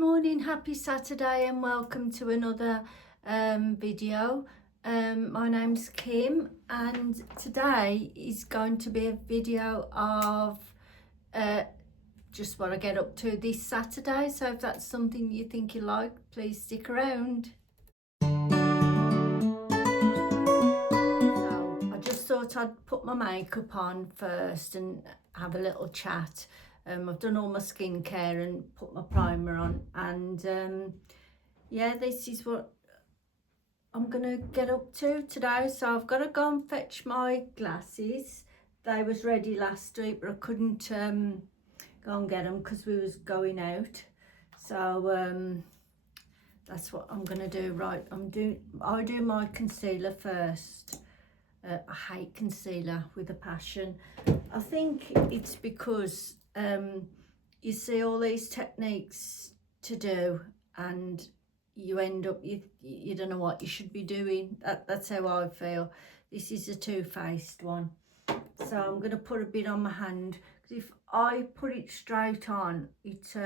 morning, happy Saturday and welcome to another video. My name's Kim and today is going to be a video of just what I get up to this Saturday. So if that's something you think you like, please stick around. So I just thought I'd put my makeup on first and have a little chat. I've done all my skincare and put my primer on, and yeah, this is what I'm gonna get up to today. So I've got to go and fetch my glasses. They was ready last week, but I couldn't go and get them because we was going out. So that's what I'm gonna do. Right, I do my concealer first. I hate concealer with a passion. I think it's because you see all these techniques to do and you end up you don't know what you should be doing. That's how I feel. This is a two-faced one, so I'm going to put a bit on my hand, because if I put it straight on, it's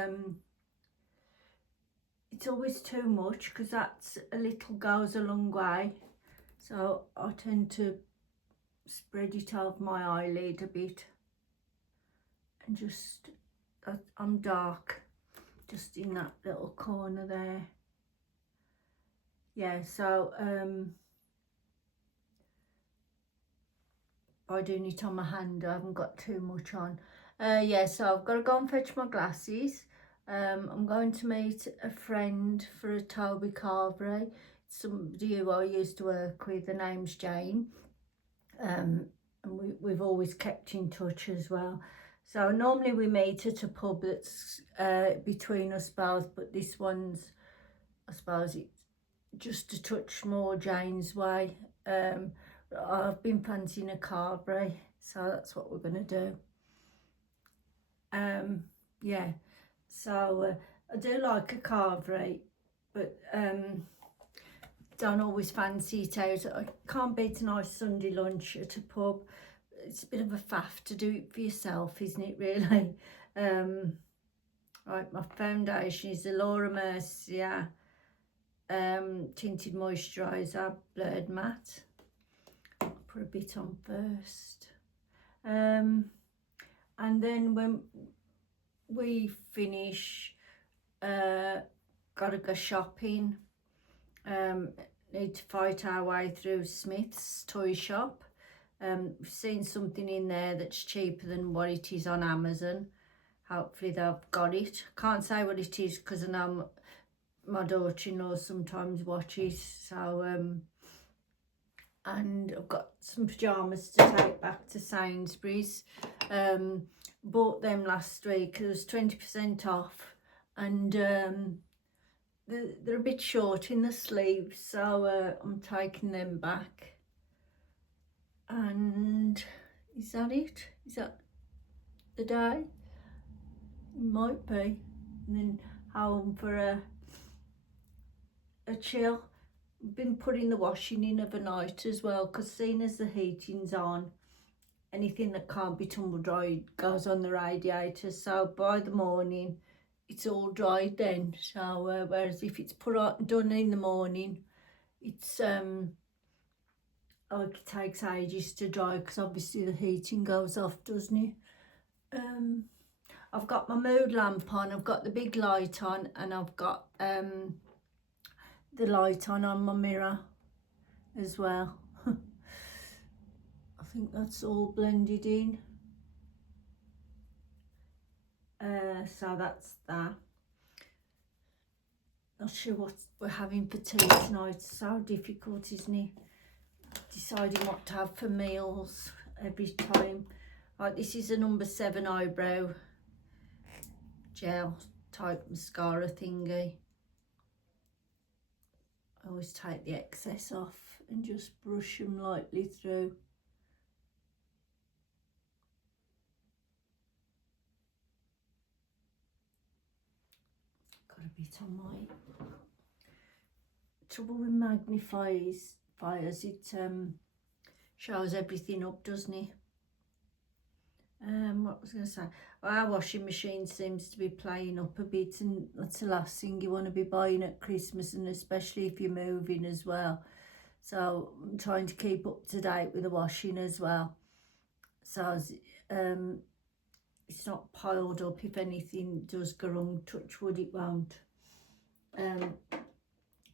always too much, because that's a little goes a long way. So I tend to spread it over my eyelid a bit and just I'm dark just in that little corner there. Yeah, so by doing it on my hand, I haven't got too much on. Yeah, so I've got to go and fetch my glasses. I'm going to meet a friend for a Toby carvery. Somebody who I used to work with. The name's Jane. And we've always kept in touch as well. So normally we meet at a pub that's between us both, but this one's, I suppose, it's just a touch more Jane's way. I've been fancying a carvery, so that's what we're going to do. Yeah, so I do like a carvery, but don't always fancy it out. I can't beat a nice Sunday lunch at a pub. It's a bit of a faff to do it for yourself, isn't it, really? Right, my foundation is the Laura Mercier Tinted Moisturiser Blurred Matte. I'll put a bit on first. And then when we finish, gotta go shopping. Need to fight our way through Smith's toy shop. We've seen something in there that's cheaper than what it is on Amazon. Hopefully they've got it. Can't say what it is because I know my daughter-in-law sometimes watches. So and I've got some pyjamas to take back to Sainsbury's. Bought them last week. It was 20% off, and they're a bit short in the sleeves, so I'm taking them back. And is that it? Is that the day? It might be. And then home for a chill. I've been putting the washing in overnight as well, because seeing as the heating's on, anything that can't be tumble dried goes on the radiator, so by the morning it's all dried then. So whereas if it's done in the morning, it's like it takes ages to dry, because obviously the heating goes off, doesn't it? I've got my mood lamp on, I've got the big light on, and I've got the light on my mirror as well. I think that's all blended in. So that's that. Not sure what we're having for tea tonight. It's so difficult, isn't it? Deciding what to have for meals every time. Right, this is a number 7 eyebrow gel type mascara thingy. I always take the excess off and just brush them lightly through. Got a bit on my trouble with magnifiers. It shows everything up, doesn't it? What was I going to say? Well, our washing machine seems to be playing up a bit, and that's the last thing you want to be buying at Christmas, and especially if you're moving as well. So I'm trying to keep up to date with the washing as well. So it's not piled up. If anything does go wrong, touch wood, it won't.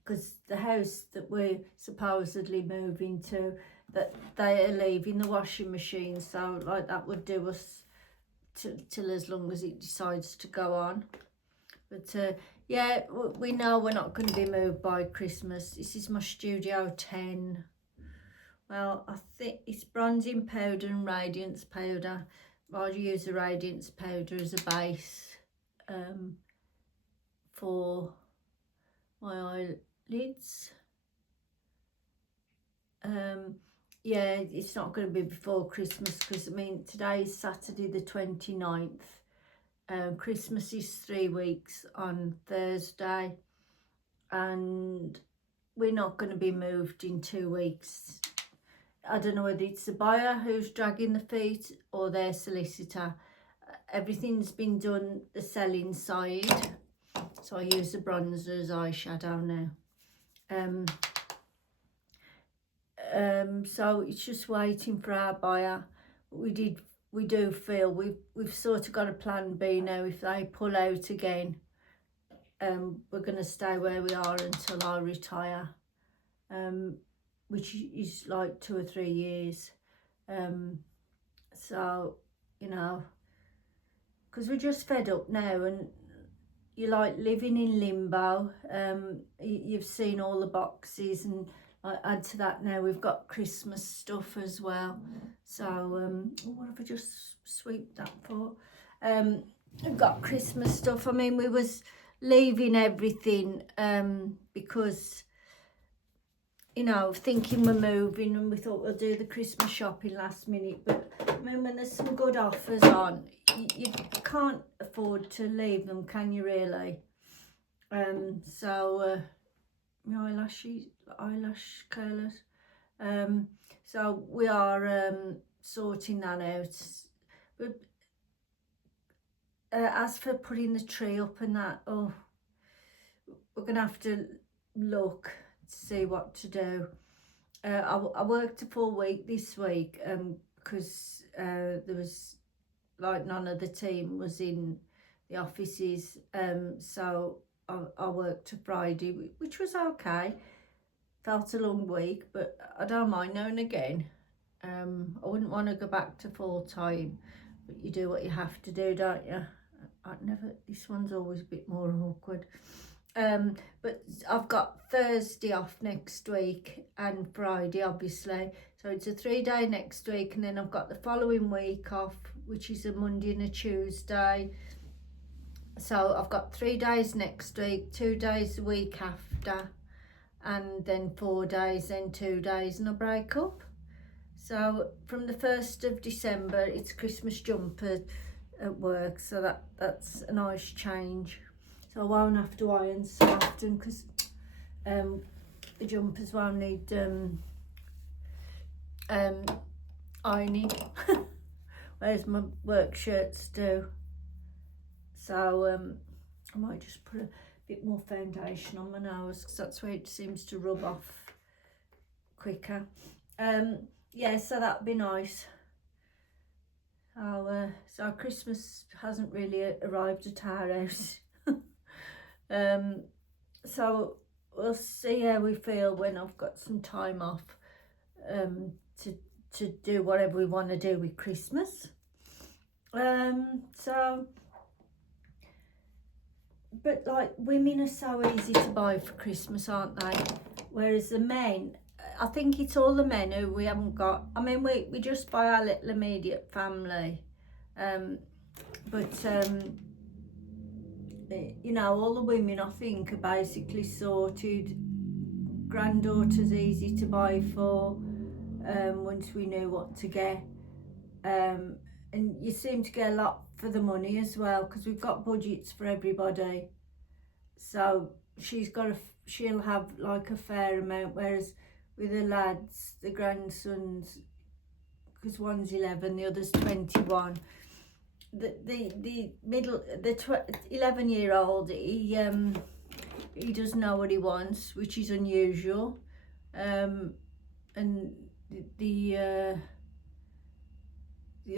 Because the house that we're supposedly moving to, that they are leaving the washing machine, so like that would do us till as long as it decides to go on. But yeah, we know we're not going to be moved by Christmas. This is my Studio 10. Well, I think it's bronzing powder and radiance powder. I'll use the radiance powder as a base for my eyelids. Yeah, it's not going to be before Christmas, because I mean today is Saturday the 29th. Christmas is 3 weeks on Thursday, and we're not going to be moved in 2 weeks. I don't know whether it's the buyer who's dragging the feet or their solicitor. Everything's been done the selling side, so I use the bronzer as eyeshadow now. So it's just waiting for our buyer. We do feel we've sort of got a plan B now. If they pull out again, we're going to stay where we are until I retire, which is like 2 or 3 years. So, you know, because we're just fed up now, and you're like living in limbo. You've seen all the boxes, and add to that now we've got Christmas stuff as well. So what have I just sweeped that for? We've got Christmas stuff. I mean, we was leaving everything because, you know, thinking we're moving, and we thought we'll do the Christmas shopping last minute. But I mean, when there's some good offers on, you can't afford to leave them, can you really? So my eyelash curlers. So we are sorting that out. But as for putting the tree up and that, oh, we're gonna have to look to see what to do. I worked a full week this week because there was like none of the team was in the offices, so I worked a Friday, which was okay. Felt a long week, but I don't mind now and again. I wouldn't want to go back to full time, but you do what you have to do, don't you? This one's always a bit more awkward. But I've got Thursday off next week and Friday, obviously. So it's a 3-day next week, and then I've got the following week off, which is a Monday and a Tuesday. So I've got 3 days next week, 2 days the week after, and then 4 days, then 2 days, and I break up. So from the 1st of December, it's Christmas jumper at work, so that's a nice change. So I won't have to iron so often, because the jumpers won't need ironing, whereas my work shirts do. So I might just put a bit more foundation on my nose, because that's where it seems to rub off quicker. Yeah, so that'd be nice. So Christmas hasn't really arrived at our house. So we'll see how we feel when I've got some time off to do whatever we want to do with Christmas. So, but like, women are so easy to buy for Christmas, aren't they? Whereas the men, I think it's all the men who we haven't got. I mean, we just buy our little immediate family, but you know, all the women I think are basically sorted. Granddaughter's easy to buy for once we knew what to get, and you seem to get a lot for the money as well, because we've got budgets for everybody. So she'll have like a fair amount, whereas with the lads, the grandsons, because one's 11, the other's 21, the 11-year-old, he doesn't know what he wants, which is unusual. And the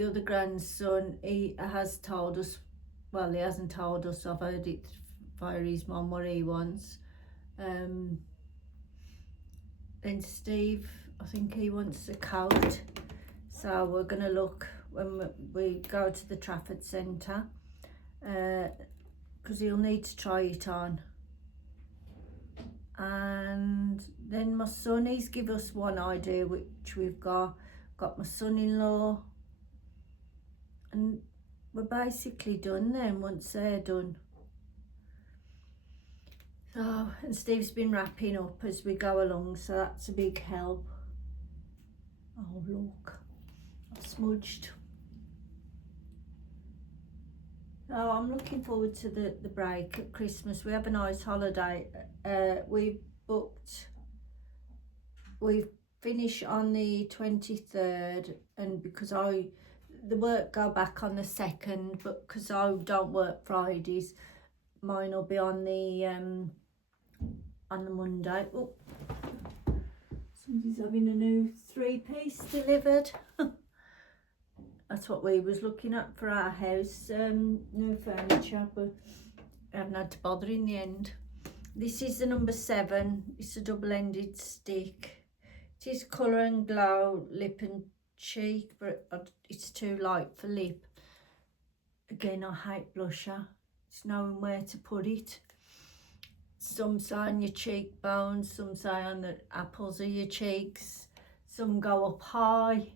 other grandson, he has told us, well, he hasn't told us, I've heard it via his mum, what he wants. Then Steve, I think he wants a coat, so we're gonna look when we go to the Trafford Centre, because he'll need to try it on. And then my son, he's give us one idea, which we've got my son-in-law, and we're basically done then once they're done. So, and Steve's been wrapping up as we go along, so that's a big help. Oh look, I've smudged. Oh, I'm looking forward to the break at Christmas. We have a nice holiday. We finish on the 23rd, and because the work go back on the 2nd, but because I don't work Fridays, mine will be on the Monday. Oh, somebody's having a new 3-piece delivered. That's what we was looking at for our house, new furniture, but I haven't had to bother in the end. This is the number 7. It's a double-ended stick. It is Colour and Glow lip and cheek, but it's too light for lip. Again, I hate blusher. It's knowing where to put it. Some say on your cheekbones, some say on the apples of your cheeks, some go up high.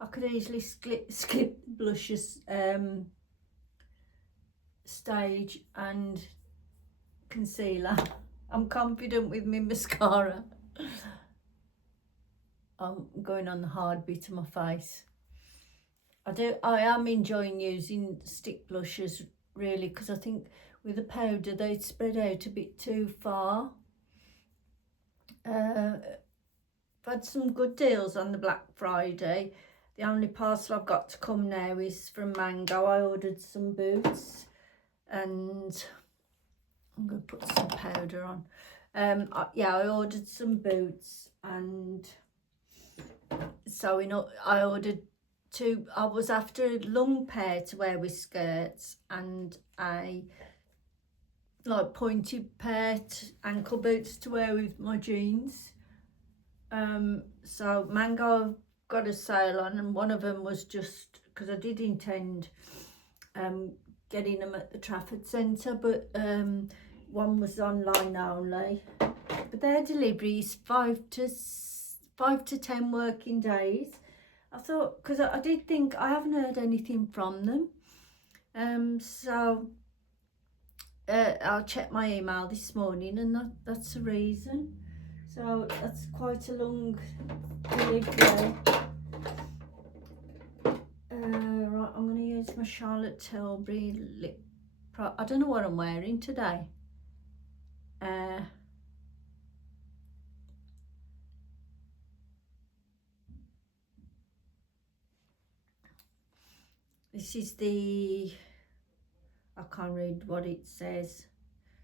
I could easily skip blushes stage and concealer. I'm confident with my mascara. I'm going on the hard bit of my face. I am enjoying using stick blushes really, because I think with the powder they spread out a bit too far. I've had some good deals on the Black Friday. The only parcel I've got to come now is from Mango. I ordered some boots, and I'm going to put some powder on. Yeah, I ordered some boots, and so I ordered 2. I was after a long pair to wear with skirts and a pointed pair ankle boots to wear with my jeans. So Mango got a sale on, and one of them was just because I did intend getting them at the Trafford Centre, but one was online only. But their delivery is 5 to 10 working days. I thought, because I did think I haven't heard anything from them, so I'll check my email this morning, and that's the reason. So that's quite a long delivery. Right, I'm going to use my Charlotte Tilbury lip. I don't know what I'm wearing today. This is I can't read what it says.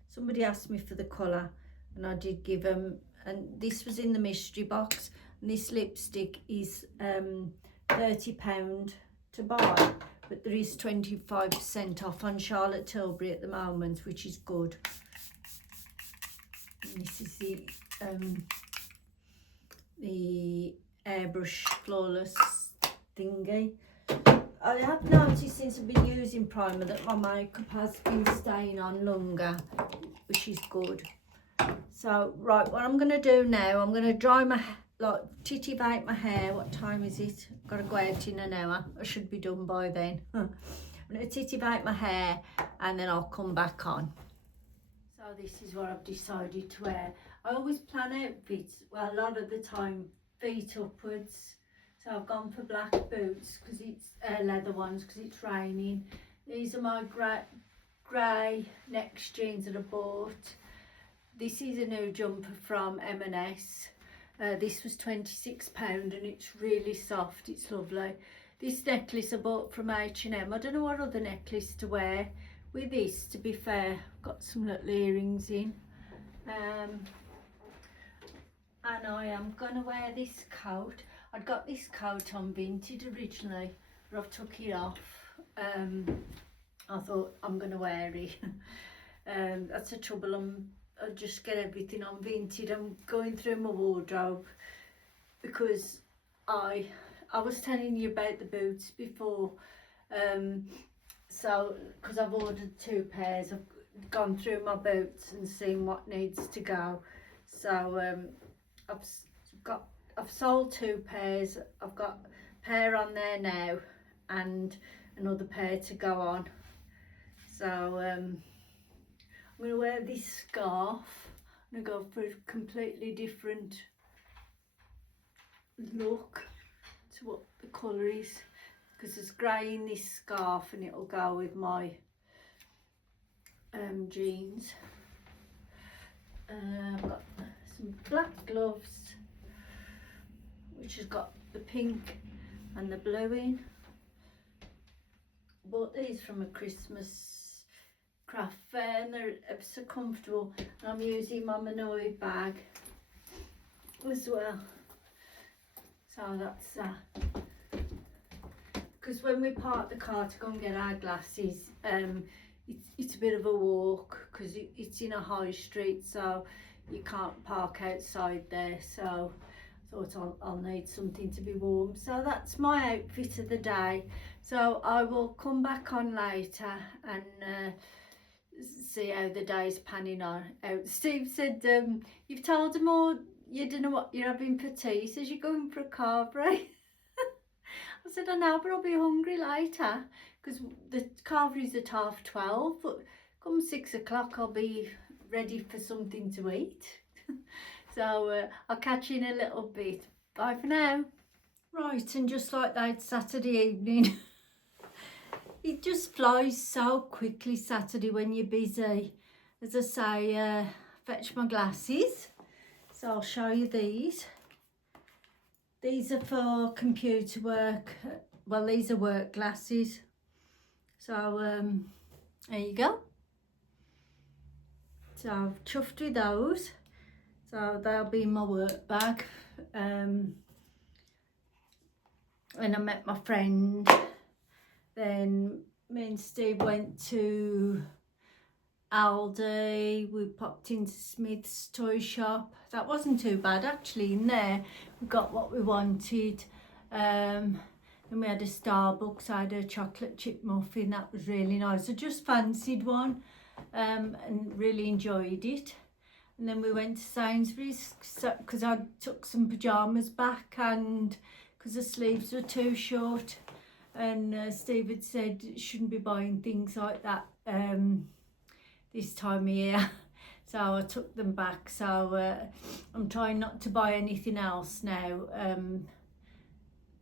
Somebody asked me for the colour, and I did give them, and this was in the mystery box, and this lipstick is £30 to buy, but there is 25% off on Charlotte Tilbury at the moment, which is good. And this is the airbrush flawless thingy. I have noticed since I've been using primer that my makeup has been staying on longer, which is good. So right, what I'm going to do now, I'm going to dry my titivate my hair. What time is it? Got to go out in an hour. I should be done by then. I'm going to titivate my hair, and then I'll come back on. So this is what I've decided to wear. I always plan outfits, well, a lot of the time feet upwards. So I've gone for black boots, because it's leather ones, because it's raining. These are my grey Next jeans that I bought. This is a new jumper from M&S. This was £26, and it's really soft. It's lovely. This necklace I bought from H&M. I don't know what other necklace to wear with this, to be fair. I've got some little earrings in. And I am going to wear this coat. I'd got this coat on Vinted originally, but I've took it off. I thought I'm going to wear it. That's the trouble. I just get everything on Vinted. I'm going through my wardrobe because I was telling you about the boots before. So because I've ordered 2 pairs, I've gone through my boots and seen what needs to go. So I've sold 2 pairs. I've got a pair on there now and another pair to go on. So I'm going to wear this scarf. I'm going to go for a completely different look to what the colour is, because there's grey in this scarf and it'll go with my jeans. I've got some black gloves, which has got the pink and the blue in. Bought these from a Christmas craft fair and they're so comfortable. And I'm using my Manoi bag as well. So that's that. Because when we park the car to go and get our glasses, it's a bit of a walk because it's in a high street, so you can't park outside there. So I thought I'll need something to be warm. So that's my outfit of the day. So I will come back on later and see how the day's panning out. Steve said, you've told them all you don't know what you're having for tea. He says you're going for a carb break. I said, I know, but I'll be hungry later because the carvery is at 12:30, but come 6 o'clock I'll be ready for something to eat. So I'll catch you in a little bit. Bye for now. Right, and just like that, Saturday evening. It just flies so quickly, Saturday, when you're busy. As I say, fetch my glasses. So I'll show you these. These are for computer work. Well, these are work glasses. So there you go. So I've chuffed with those. So they'll be in my work bag. When I met my friend, then me and Steve went to Aldi. We popped into Smith's toy shop. That wasn't too bad actually. In there we got what we wanted. And we had a Starbucks. I had a chocolate chip muffin. That was really nice. I just fancied one and really enjoyed it. And then we went to Sainsbury's because I took some pyjamas back and because the sleeves were too short. And Steve had said shouldn't be buying things like that this time of year. So I took them back. So I'm trying not to buy anything else now.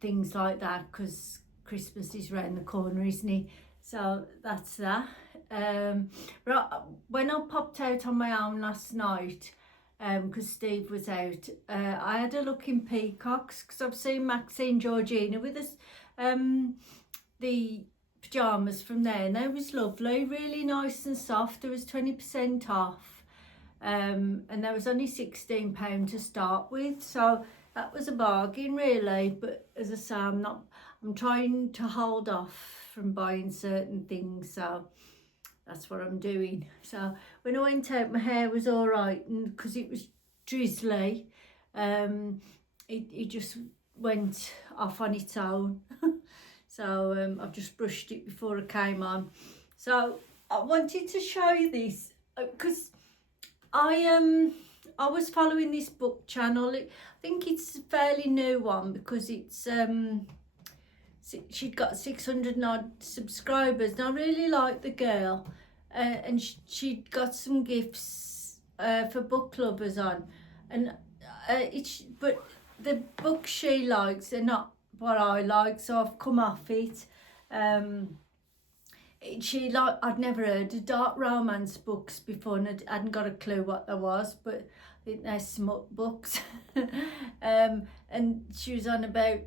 Things like that because Christmas is round the corner, isn't it? So that's that. Right, when I popped out on my own last night, because Steve was out, I had a look in Peacocks because I've seen Maxine Georgina with us, the pyjamas from there, and they was lovely, really nice and soft. There was 20% off, and there was only £16 to start with, so that was a bargain really. But as I say, I'm trying to hold off from buying certain things, so that's what I'm doing. So when I went out, my hair was all right, and because it was drizzly, it just went off on its own. So I've just brushed it before I came on. So I wanted to show you this because I was following this book channel. I think it's a fairly new one because it's she'd got 600 odd subscribers, and I really like the girl, and she'd got some gifts for book lovers on, and but the books she likes are not what I like, so I've come off it. I'd never heard of dark romance books before, and I hadn't got a clue what there was, but I think they're smut books. And she was on about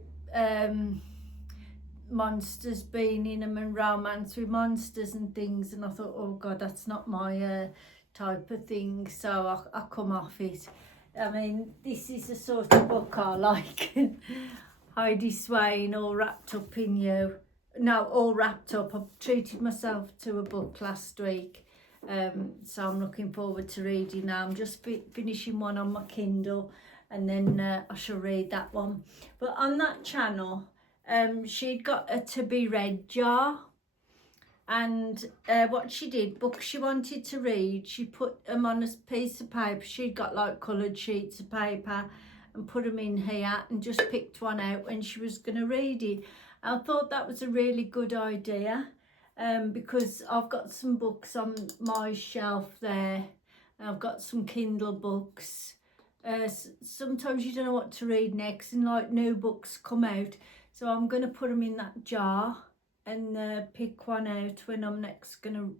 monsters being in them and romance with monsters and things, and I thought, oh God, that's not my type of thing, so I come off it. I mean, this is the sort of book I like. Heidi Swain, all wrapped up in you. No, all wrapped up. I treated myself to a book last week, so I'm looking forward to reading now. I'm just finishing one on my Kindle, and then I shall read that one. But on that channel, she'd got a to be read jar, and what she did, books she wanted to read, she put them on a piece of paper. She'd got like coloured sheets of paper and put them in here, and just picked one out when she was going to read it. I thought that was a really good idea, because I've got some books on my shelf there. I've got some Kindle books. Sometimes you don't know what to read next, and like new books come out, so I'm going to put them in that jar and pick one out when I'm next going to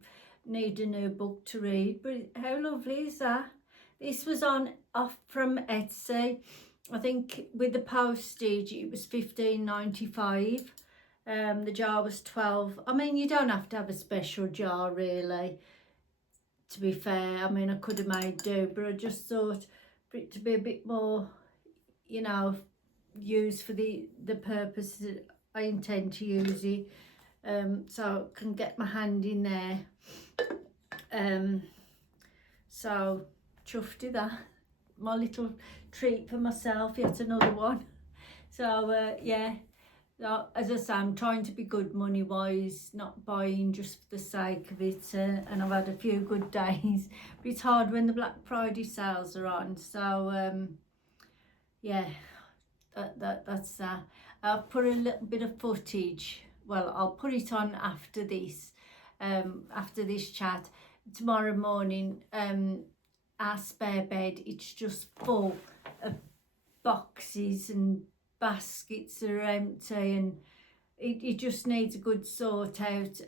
need a new book to read. But how lovely is that? This was off from Etsy. I think with the postage it was $15.95. The jar was 12. I mean, you don't have to have a special jar really, to be fair. I mean, I could have made do, but I just thought for it to be a bit more, you know, used for the purpose that I intend to use it, so I can get my hand in there. So chuffed with that. My little treat for myself, yet another one. So yeah, as I say, I'm trying to be good money wise, not buying just for the sake of it, and I've had a few good days, but it's hard when the Black Friday sales are on. So yeah, that's that. I've put a little bit of footage, well, I'll put it on after this chat. Tomorrow morning, our spare bed, it's just full of boxes and baskets that are empty, and it just needs a good sort out.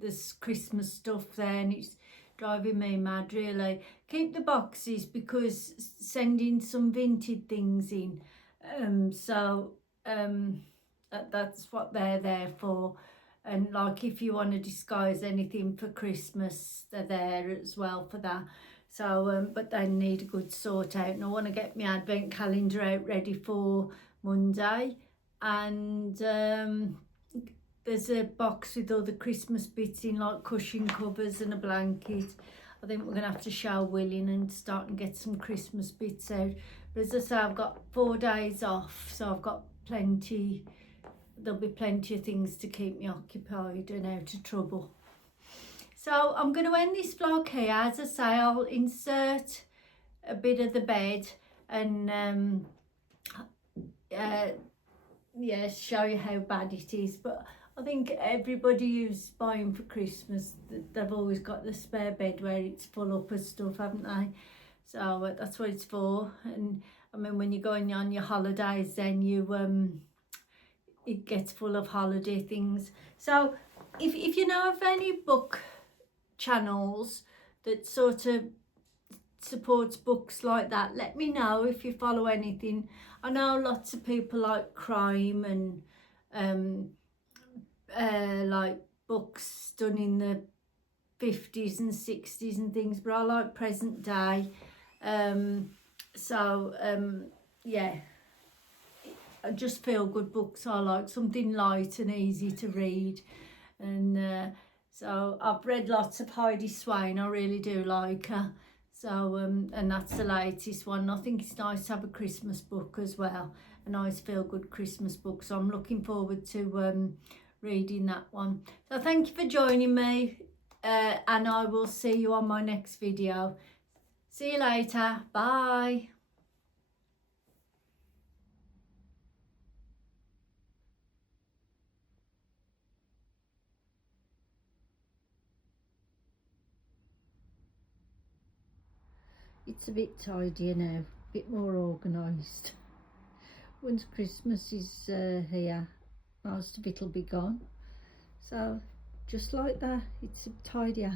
There's Christmas stuff there, and it's driving me mad really. Keep the boxes because sending some Vinted things in, so that's what they're there for. And like if you want to disguise anything for Christmas, they're there as well for that. So but they need a good sort out, and I want to get my advent calendar out ready for Monday. And there's a box with all the Christmas bits in, like cushion covers and a blanket. I think we're gonna have to show willing and start and get some Christmas bits out. But as I say, I've got 4 days off, so I've got plenty. There'll be plenty of things to keep me occupied and out of trouble. So I'm going to end this vlog here. As I say, I'll insert a bit of the bed and yeah, show you how bad it is. But I think everybody who's buying for Christmas, they've always got the spare bed where it's full up of stuff, haven't they? So that's what it's for. And I mean, when you're going on your holidays, then you it gets full of holiday things. So if you know of any book channels that sort of supports books like that, let me know if you follow anything. I know lots of people like crime and like books done in the 50s and 60s and things, but I like present day. Yeah, I just feel good books. I like something light and easy to read. And so I've read lots of Heidi Swain. I really do like her. So and that's the latest one. I think it's nice to have a Christmas book as well, a nice feel good Christmas book. So I'm looking forward to reading that one. So thank you for joining me, and I will see you on my next video. See you later. Bye. It's a bit tidier now, a bit more organised. Once Christmas is here, most of it'll be gone. So just like that, it's tidier.